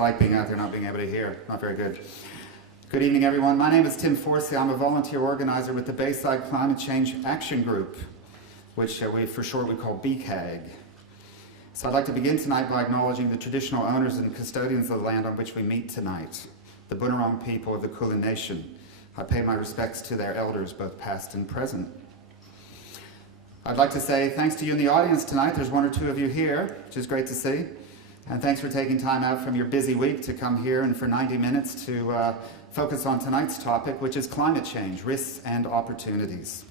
like being out there not being able to hear? Not very good. Good evening, everyone. My name is Tim Forsey. I'm a volunteer organizer with the Bayside Climate Change Action Group, which for short we call BCAG. So I'd like to begin tonight by acknowledging the traditional owners and custodians of the land on which we meet tonight, the Bunurong people of the Kulin Nation. I pay my respects to their elders, both past and present. I'd like to say thanks to you in the audience tonight. There's one or two of you here, which is great to see. And thanks for taking time out from your busy week to come here and for 90 minutes to focus on tonight's topic, which is climate change, risks and opportunities.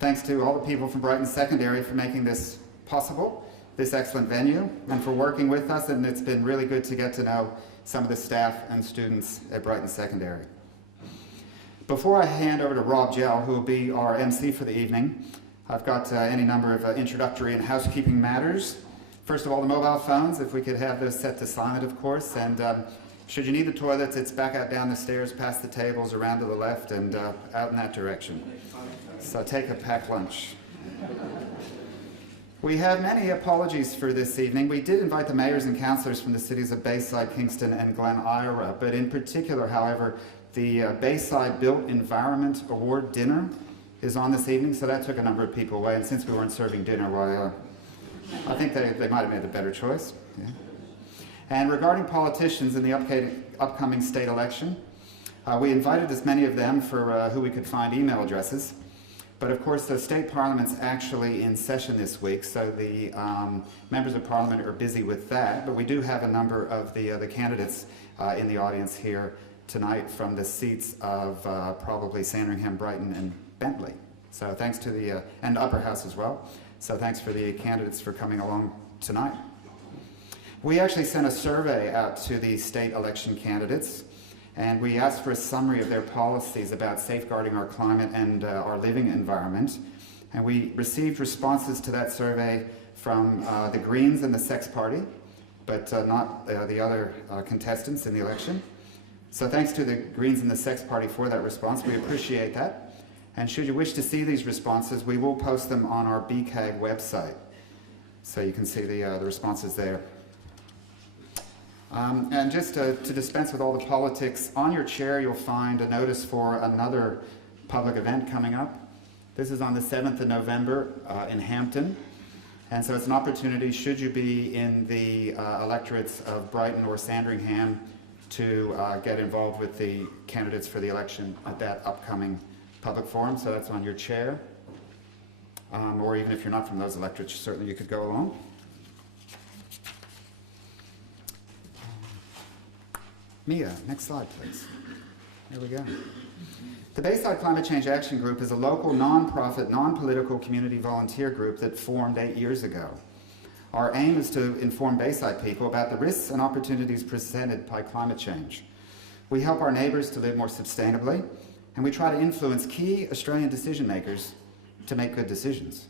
Thanks to all the people from Brighton Secondary for making this possible, this excellent venue, and for working with us, and it's been really good to get to know some of the staff and students at Brighton Secondary. Before I hand over to Rob Gell, who will be our MC for the evening, I've got any number of introductory and housekeeping matters. First of all, the mobile phones, if we could have those set to silent, of course, and should you need the toilets, it's back out down the stairs, past the tables, around to the left, and out in that direction. So take a packed lunch. We have many apologies for this evening. We did invite the mayors and councillors from the cities of Bayside, Kingston, and Glen Yarra, but in particular, however, the Bayside Built Environment Award dinner is on this evening, so that took a number of people away, and since we weren't serving dinner, well, I think they might have made a better choice. Yeah. And regarding politicians in the upcoming state election, we invited as many of them for who we could find email addresses. But of course, the state parliament's actually in session this week, so the members of parliament are busy with that. But we do have a number of the candidates in the audience here tonight from the seats of probably Sandringham, Brighton, and Bentley. So thanks to the, and Upper House as well. So thanks for the candidates for coming along tonight. We actually sent a survey out to the state election candidates, and we asked for a summary of their policies about safeguarding our climate and our living environment. And we received responses to that survey from the Greens and the Sex Party, but not the other contestants in the election. So thanks to the Greens and the Sex Party for that response. We appreciate that. And should you wish to see these responses, we will post them on our BCAG website. So you can see the responses there. And just to dispense with all the politics, on your chair you'll find a notice for another public event coming up. This is on the 7th of November in Hampton. And so it's an opportunity, should you be in the electorates of Brighton or Sandringham, to get involved with the candidates for the election at that upcoming public forum. So that's on your chair. Or even if you're not from those electorates, certainly you could go along. Mia, next slide, please. There we go. The Bayside Climate Change Action Group is a local, non-profit, non-political community volunteer group that formed 8 years ago. Our aim is to inform Bayside people about the risks and opportunities presented by climate change. We help our neighbours to live more sustainably, and we try to influence key Australian decision makers to make good decisions.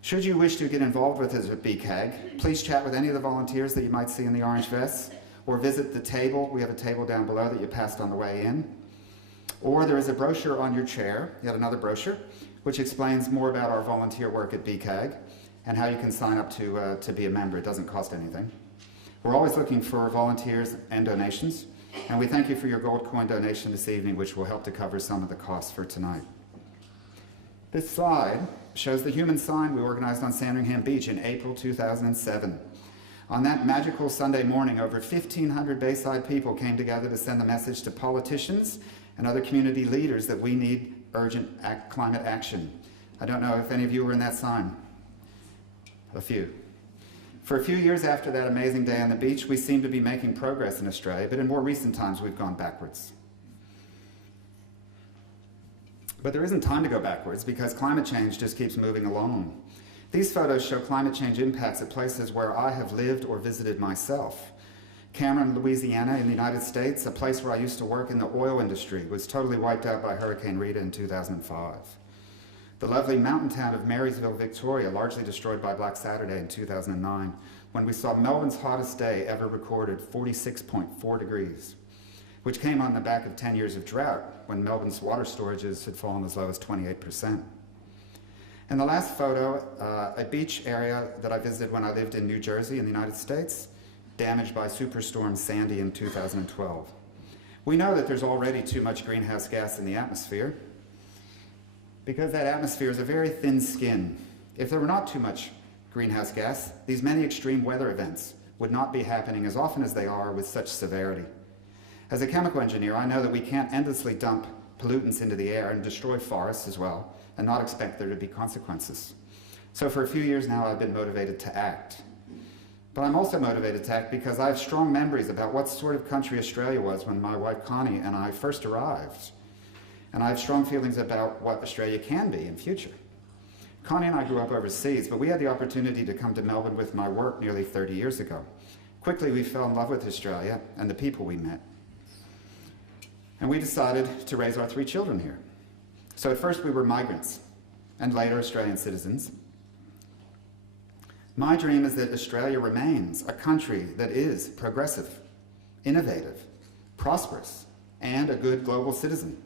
Should you wish to get involved with us at BCAG, please chat with any of the volunteers that you might see in the orange vests, or visit the table. We have a table down below that you passed on the way in. Or there is a brochure on your chair, yet another brochure, which explains more about our volunteer work at BCAG and how you can sign up to be a member. It doesn't cost anything. We're always looking for volunteers and donations, and we thank you for your gold coin donation this evening, which will help to cover some of the costs for tonight. This slide shows the human sign we organized on Sandringham Beach in April 2007. On that magical Sunday morning, over 1,500 Bayside people came together to send a message to politicians and other community leaders that we need urgent climate action. I don't know if any of you were in that sign. A few. For a few years after that amazing day on the beach, we seem to be making progress in Australia, but in more recent times we've gone backwards. But there isn't time to go backwards because climate change just keeps moving along. These photos show climate change impacts at places where I have lived or visited myself. Cameron, Louisiana in the United States, a place where I used to work in the oil industry, was totally wiped out by Hurricane Rita in 2005. The lovely mountain town of Marysville, Victoria, largely destroyed by Black Saturday in 2009, when we saw Melbourne's hottest day ever recorded, 46.4 degrees, which came on the back of 10 years of drought when Melbourne's water storages had fallen as low as 28%. And the last photo, a beach area that I visited when I lived in New Jersey in the United States, damaged by Superstorm Sandy in 2012. We know that there's already too much greenhouse gas in the atmosphere because that atmosphere is a very thin skin. If there were not too much greenhouse gas, these many extreme weather events would not be happening as often as they are with such severity. As a chemical engineer, I know that we can't endlessly dump pollutants into the air and destroy forests as well and not expect there to be consequences. So for a few years now, I've been motivated to act. But I'm also motivated to act because I have strong memories about what sort of country Australia was when my wife Connie and I first arrived. And I have strong feelings about what Australia can be in future. Connie and I grew up overseas, but we had the opportunity to come to Melbourne with my work nearly 30 years ago. Quickly, we fell in love with Australia and the people we met. And we decided to raise our 3 children here. So at first we were migrants, and later Australian citizens. My dream is that Australia remains a country that is progressive, innovative, prosperous, and a good global citizen.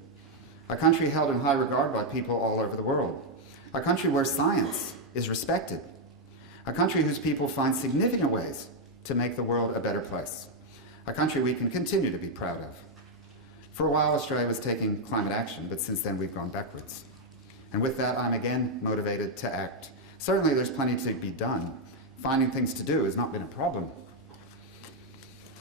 A country held in high regard by people all over the world. A country where science is respected. A country whose people find significant ways to make the world a better place. A country we can continue to be proud of. For a while, Australia was taking climate action, but since then we've gone backwards. And with that, I'm again motivated to act. Certainly there's plenty to be done. Finding things to do has not been a problem.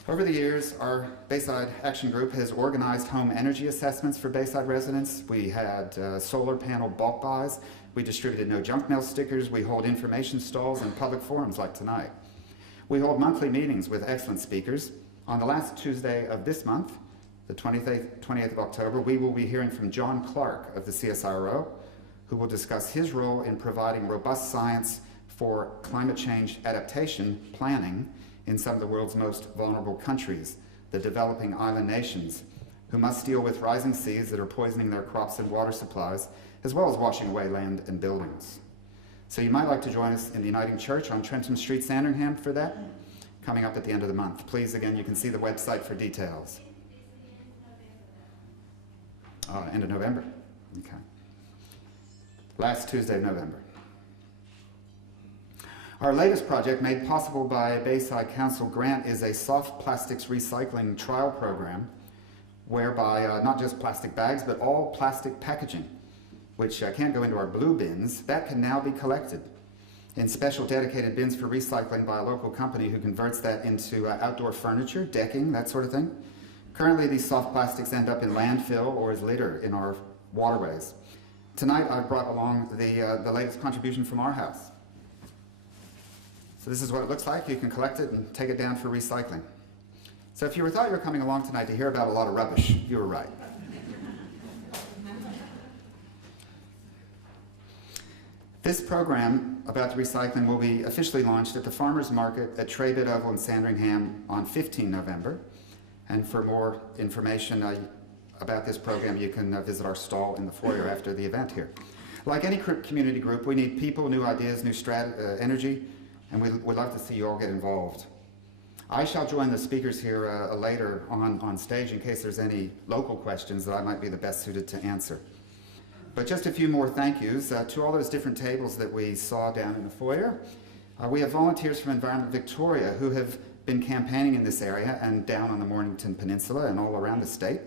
Over the years, our Bayside Action Group has organized home energy assessments for Bayside residents. We had solar panel bulk buys. We distributed no junk mail stickers. We hold information stalls and public forums like tonight. We hold monthly meetings with excellent speakers. On the last Tuesday of this month, the 28th of October, we will be hearing from John Clark of the CSIRO, who will discuss his role in providing robust science for climate change adaptation planning in some of the world's most vulnerable countries, the developing island nations, who must deal with rising seas that are poisoning their crops and water supplies, as well as washing away land and buildings. So you might like to join us in the Uniting Church on Trentham Street, Sandringham for that, coming up at the end of the month. Please, again, you can see the website for details. End of November. Okay. Last Tuesday of November. Our latest project, made possible by Bayside Council grant, is a soft plastics recycling trial program whereby not just plastic bags, but all plastic packaging, which can't go into our blue bins, that can now be collected in special dedicated bins for recycling by a local company who converts that into outdoor furniture, decking, that sort of thing. Currently, these soft plastics end up in landfill or as litter in our waterways. Tonight, I've brought along the latest contribution from our house. So this is what it looks like. You can collect it and take it down for recycling. So if you thought you were coming along tonight to hear about a lot of rubbish, you were right. This program about the recycling will be officially launched at the Farmers Market at Traybit Oval in Sandringham on 15 November. And for more information about this program, you can visit our stall in the foyer after the event here. Like any community group, we need people, new ideas, new energy, and we'd love to see you all get involved. I shall join the speakers here later on stage in case there's any local questions that I might be the best suited to answer. But just a few more thank yous to all those different tables that we saw down in the foyer. We have volunteers from Environment Victoria who have been campaigning in this area and down on the Mornington Peninsula and all around the state,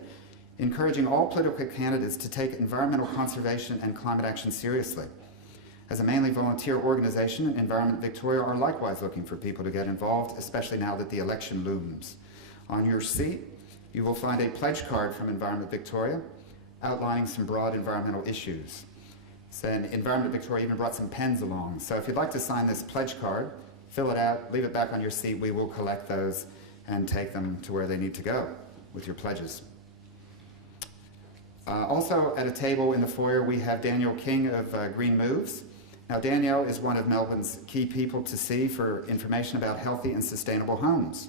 encouraging all political candidates to take environmental conservation and climate action seriously. As a mainly volunteer organization, Environment Victoria are likewise looking for people to get involved, especially now that the election looms. On your seat, you will find a pledge card from Environment Victoria outlining some broad environmental issues. So Environment Victoria even brought some pens along. So if you'd like to sign this pledge card, fill it out, leave it back on your seat. We will collect those and take them to where they need to go with your pledges. Also at a table in the foyer, we have Danielle King of Green Moves. Now Danielle is one of Melbourne's key people to see for information about healthy and sustainable homes.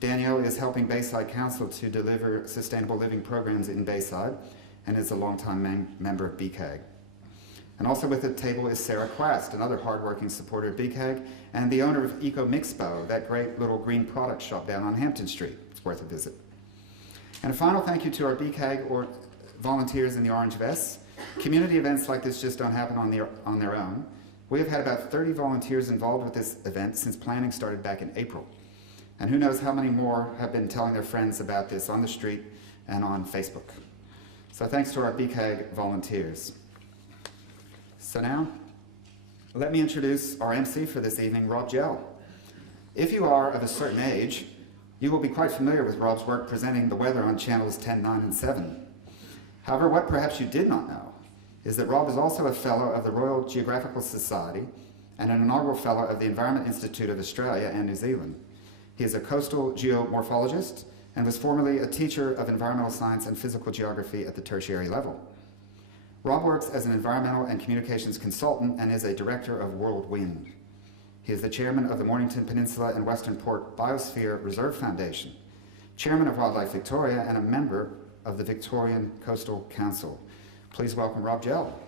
Danielle is helping Bayside Council to deliver sustainable living programs in Bayside and is a longtime member of BCAG. And also with the table is Sarah Quast, another hardworking supporter of BCAG, and the owner of Eco Mixpo, that great little green product shop down on Hampton Street. It's worth a visit. And a final thank you to our BCAG volunteers in the orange vests. Community events like this just don't happen on their own. We have had about 30 volunteers involved with this event since planning started back in April. And who knows how many more have been telling their friends about this on the street and on Facebook. So thanks to our BCAG volunteers. So now, let me introduce our MC for this evening, Rob Gell. If you are of a certain age, you will be quite familiar with Rob's work presenting the weather on channels 10, 9, and 7. However, what perhaps you did not know is that Rob is also a fellow of the Royal Geographical Society and an inaugural fellow of the Environment Institute of Australia and New Zealand. He is a coastal geomorphologist and was formerly a teacher of environmental science and physical geography at the tertiary level. Rob works as an environmental and communications consultant and is a director of World Wind. He is the chairman of the Mornington Peninsula and Western Port Biosphere Reserve Foundation, chairman of Wildlife Victoria, and a member of the Victorian Coastal Council. Please welcome Rob Gell.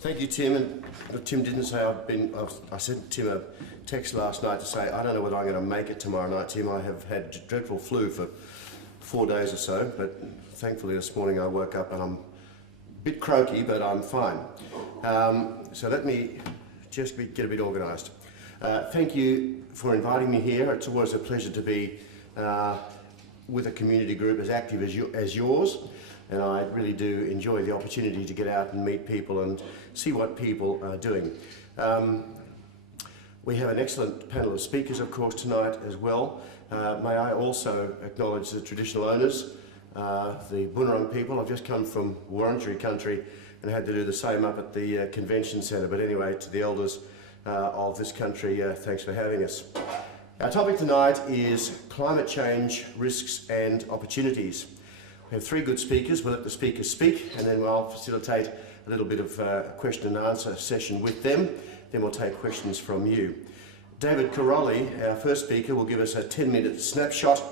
Thank you, Tim. And Tim didn't say I sent Tim a text last night to say, I don't know whether I'm going to make it tomorrow night, Tim. I have had dreadful flu for 4 days or so, but thankfully this morning I woke up and I'm a bit croaky, but I'm fine. So let me just get a bit organised. Thank you for inviting me here. It's always a pleasure to be with a community group as active as yours. And I really do enjoy the opportunity to get out and meet people and see what people are doing. We have an excellent panel of speakers, of course, tonight as well. May I also acknowledge the traditional owners, the Boonwurrung people. I've just come from Wurundjeri country and had to do the same up at the convention centre. But anyway, to the elders of this country, thanks for having us. Our topic tonight is climate change, risks and opportunities. We have 3 good speakers. We'll let the speakers speak and then we'll facilitate a little bit of a question and answer session with them. Then we'll take questions from you. David Karoly, our first speaker, will give us a 10-minute snapshot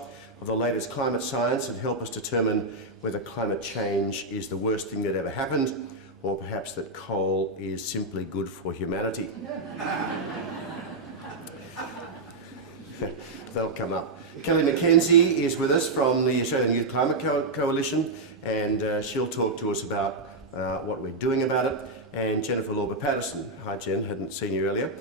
of the latest climate science and help us determine whether climate change is the worst thing that ever happened or perhaps that coal is simply good for humanity. That'll come up. Kelly McKenzie is with us from the Australian Youth Climate Coalition and she'll talk to us about what we're doing about it. And Jennifer Lauber Patterson, hi Jen, hadn't seen you earlier,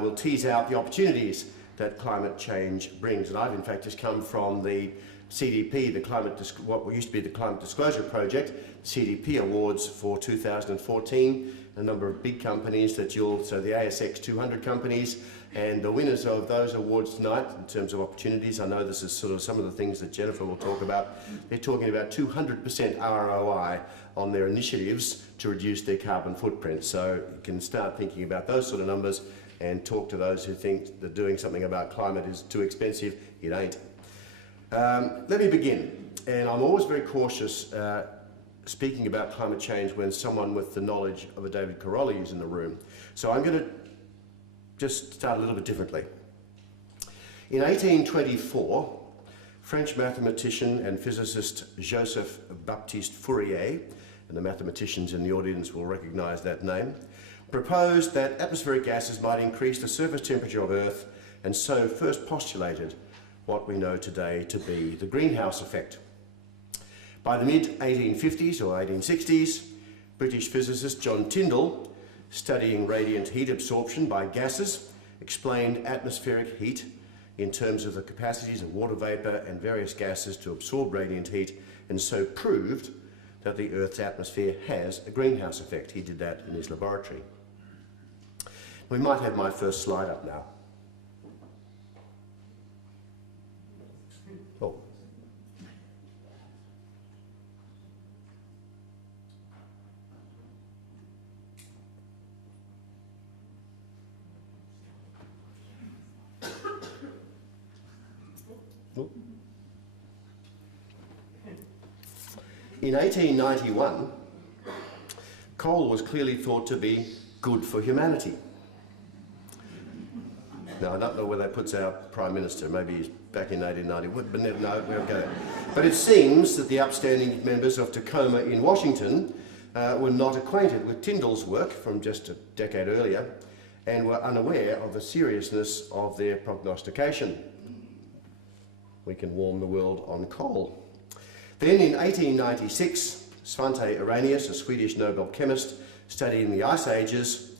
will tease out the opportunities that climate change brings. And I've in fact just come from the CDP, what used to be the Climate Disclosure Project, CDP Awards for 2014, a number of big companies so the ASX 200 companies, and the winners of those awards tonight, in terms of opportunities, I know this is sort of some of the things that Jennifer will talk about. They're talking about 200% ROI on their initiatives to reduce their carbon footprint. So you can start thinking about those sort of numbers and talk to those who think that doing something about climate is too expensive. It ain't. Let me begin. And I'm always very cautious speaking about climate change when someone with the knowledge of a David Karoly is in the room. So I'm going to just start a little bit differently. In 1824, French mathematician and physicist Joseph Baptiste Fourier, and the mathematicians in the audience will recognise that name, proposed that atmospheric gases might increase the surface temperature of Earth and so first postulated what we know today to be the greenhouse effect. By the mid-1850s or 1860s, British physicist John Tyndall, studying radiant heat absorption by gases, explained atmospheric heat in terms of the capacities of water vapour and various gases to absorb radiant heat, and so proved that the Earth's atmosphere has a greenhouse effect. He did that in his laboratory. We might have my first slide up now. Oh. In 1891, coal was clearly thought to be good for humanity. Now, I don't know where that puts our Prime Minister. Maybe he's back in 1890, but no, we won't go there. But it seems that the upstanding members of Tacoma in Washington were not acquainted with Tyndall's work from just a decade earlier and were unaware of the seriousness of their prognostication. We can warm the world on coal. Then in 1896, Svante Arrhenius, a Swedish Nobel chemist studying the ice ages,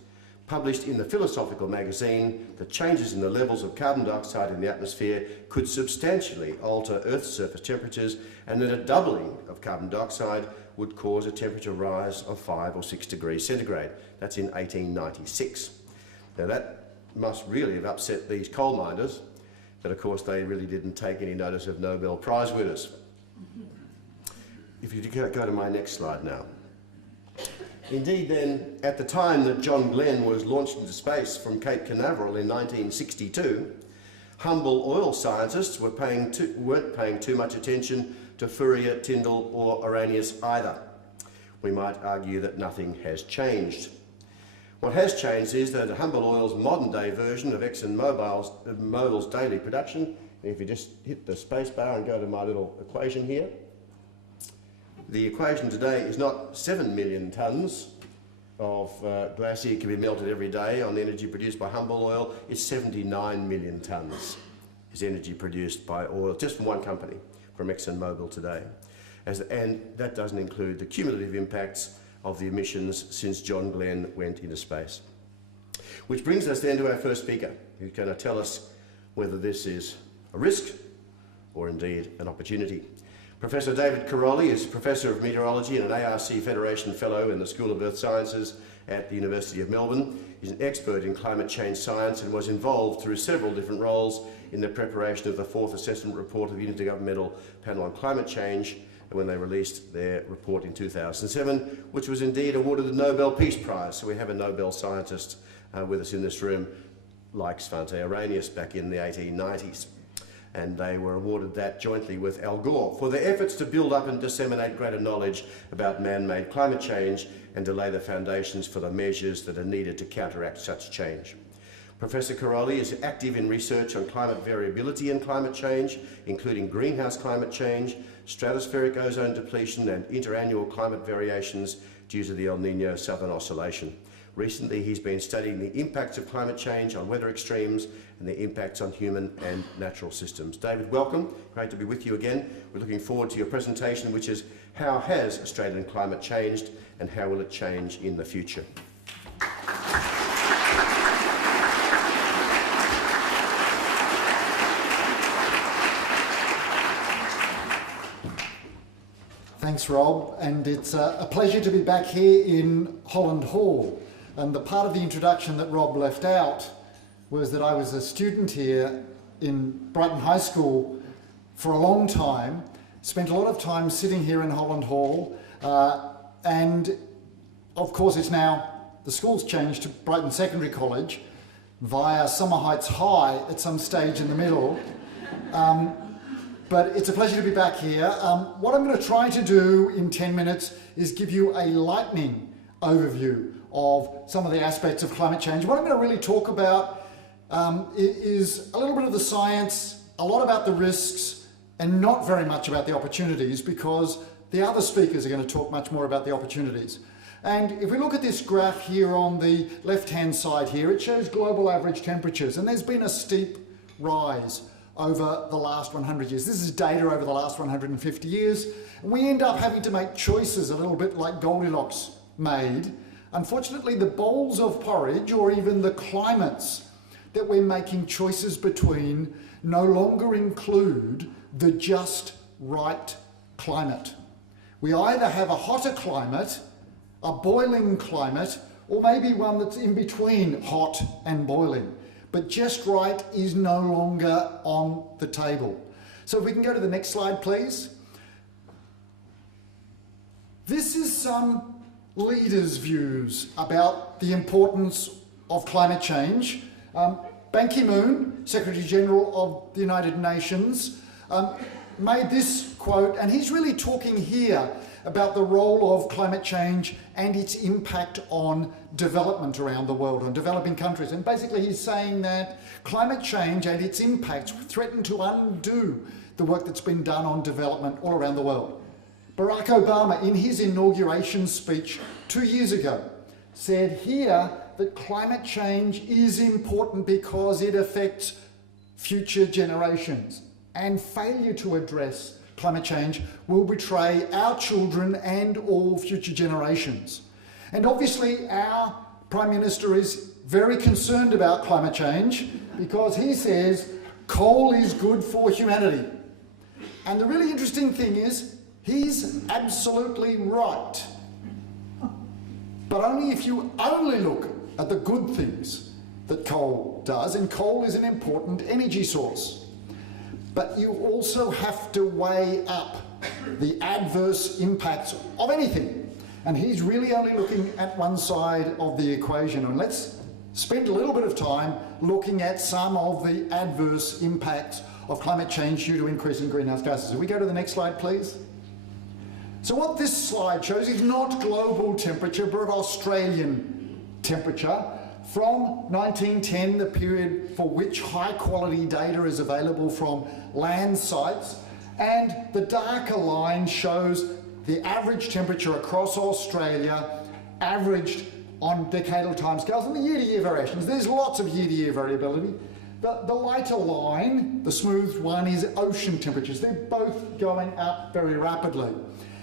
published in the Philosophical magazine that changes in the levels of carbon dioxide in the atmosphere could substantially alter Earth's surface temperatures, and that a doubling of carbon dioxide would cause a temperature rise of 5 or 6 degrees centigrade. That's in 1896. Now that must really have upset these coal miners, but of course they really didn't take any notice of Nobel Prize winners. If you go to my next slide now. Indeed then, at the time that John Glenn was launched into space from Cape Canaveral in 1962, humble oil scientists weren't paying too much attention to Fourier, Tyndall or Arrhenius either. We might argue that nothing has changed. What has changed is that Humble Oil's modern day version of ExxonMobil's daily production, and if you just hit the space bar and go to my little equation here, the equation today is not 7 million tonnes of glacier can be melted every day on energy produced by Humble Oil. It's 79 million tonnes is energy produced by oil, just from one company, from ExxonMobil today. And that doesn't include the cumulative impacts of the emissions since John Glenn went into space. Which brings us then to our first speaker, who's going to tell us whether this is a risk or indeed an opportunity. Professor David Karoly is Professor of Meteorology and an ARC Federation Fellow in the School of Earth Sciences at the University of Melbourne. He's an expert in climate change science and was involved through several different roles in the preparation of the fourth assessment report of the Intergovernmental Panel on Climate Change when they released their report in 2007, which was indeed awarded the Nobel Peace Prize. So we have a Nobel scientist with us in this room, like Svante Arrhenius back in the 1890s. And they were awarded that jointly with Al Gore for their efforts to build up and disseminate greater knowledge about man-made climate change and to lay the foundations for the measures that are needed to counteract such change. Professor Karoly is active in research on climate variability and climate change, including greenhouse climate change, stratospheric ozone depletion and interannual climate variations due to the El Niño Southern Oscillation. Recently, he's been studying the impacts of climate change on weather extremes and the impacts on human and natural systems. David, welcome. Great to be with you again. We're looking forward to your presentation, which is how has Australian climate changed and how will it change in the future? Thanks, Rob, and it's a pleasure to be back here in Holland Hall. And the part of the introduction that Rob left out was that I was a student here in Brighton High School for a long time, spent a lot of time sitting here in Holland Hall, and of course it's now, the school's changed to Brighton Secondary College via Summer Heights High at some stage in the middle. But it's a pleasure to be back here. What I'm going to try to do in 10 minutes is give you a lightning overview of some of the aspects of climate change. What I'm going to really talk about is a little bit of the science, a lot about the risks, and not very much about the opportunities, because the other speakers are going to talk much more about the opportunities. And if we look at this graph here on the left-hand side here, it shows global average temperatures, and there's been a steep rise over the last 100 years. This is data over the last 150 years. And we end up having to make choices a little bit like Goldilocks made. Unfortunately, the bowls of porridge, or even the climates that we're making choices between, no longer include the just right climate. We either have a hotter climate, a boiling climate, or maybe one that's in between hot and boiling. But just right is no longer on the table. So if we can go to the next slide, please. This is some leaders' views about the importance of climate change. Ban Ki-moon, Secretary General of the United Nations, made this quote, and he's really talking here about the role of climate change and its impact on development around the world, on developing countries. And basically he's saying that climate change and its impacts threaten to undo the work that's been done on development all around the world. Barack Obama, in his inauguration speech 2 years ago, said here that climate change is important because it affects future generations, and failure to address climate change will betray our children and all future generations. And obviously our Prime Minister is very concerned about climate change because he says coal is good for humanity. And the really interesting thing is he's absolutely right. But only if you only look at the good things that coal does, and coal is an important energy source. But you also have to weigh up the adverse impacts of anything. And he's really only looking at one side of the equation. And let's spend a little bit of time looking at some of the adverse impacts of climate change due to increasing greenhouse gases. If we go to the next slide, please. So what this slide shows is not global temperature, but Australian temperature from 1910, the period for which high-quality data is available from land sites. And the darker line shows the average temperature across Australia, averaged on decadal timescales, and the year-to-year variations. There's lots of year-to-year variability. The lighter line, the smooth one, is ocean temperatures. They're both going up very rapidly.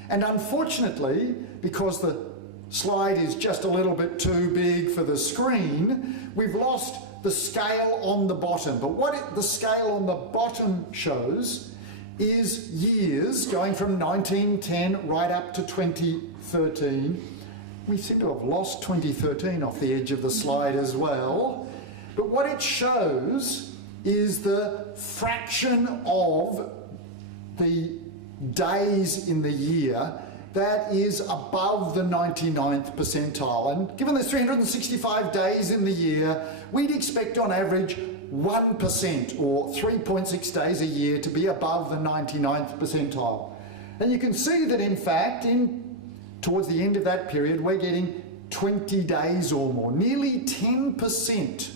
And unfortunately, because the slide is just a little bit too big for the screen, we've lost the scale on the bottom. But what the scale on the bottom shows is years going from 1910 right up to 2013. We seem to have lost 2013 off the edge of the slide as well. But what it shows is the fraction of the days in the year that is above the 99th percentile. And given there's 365 days in the year, we'd expect on average 1% or 3.6 days a year to be above the 99th percentile. And you can see that in fact, towards the end of that period, we're getting 20 days or more. Nearly 10%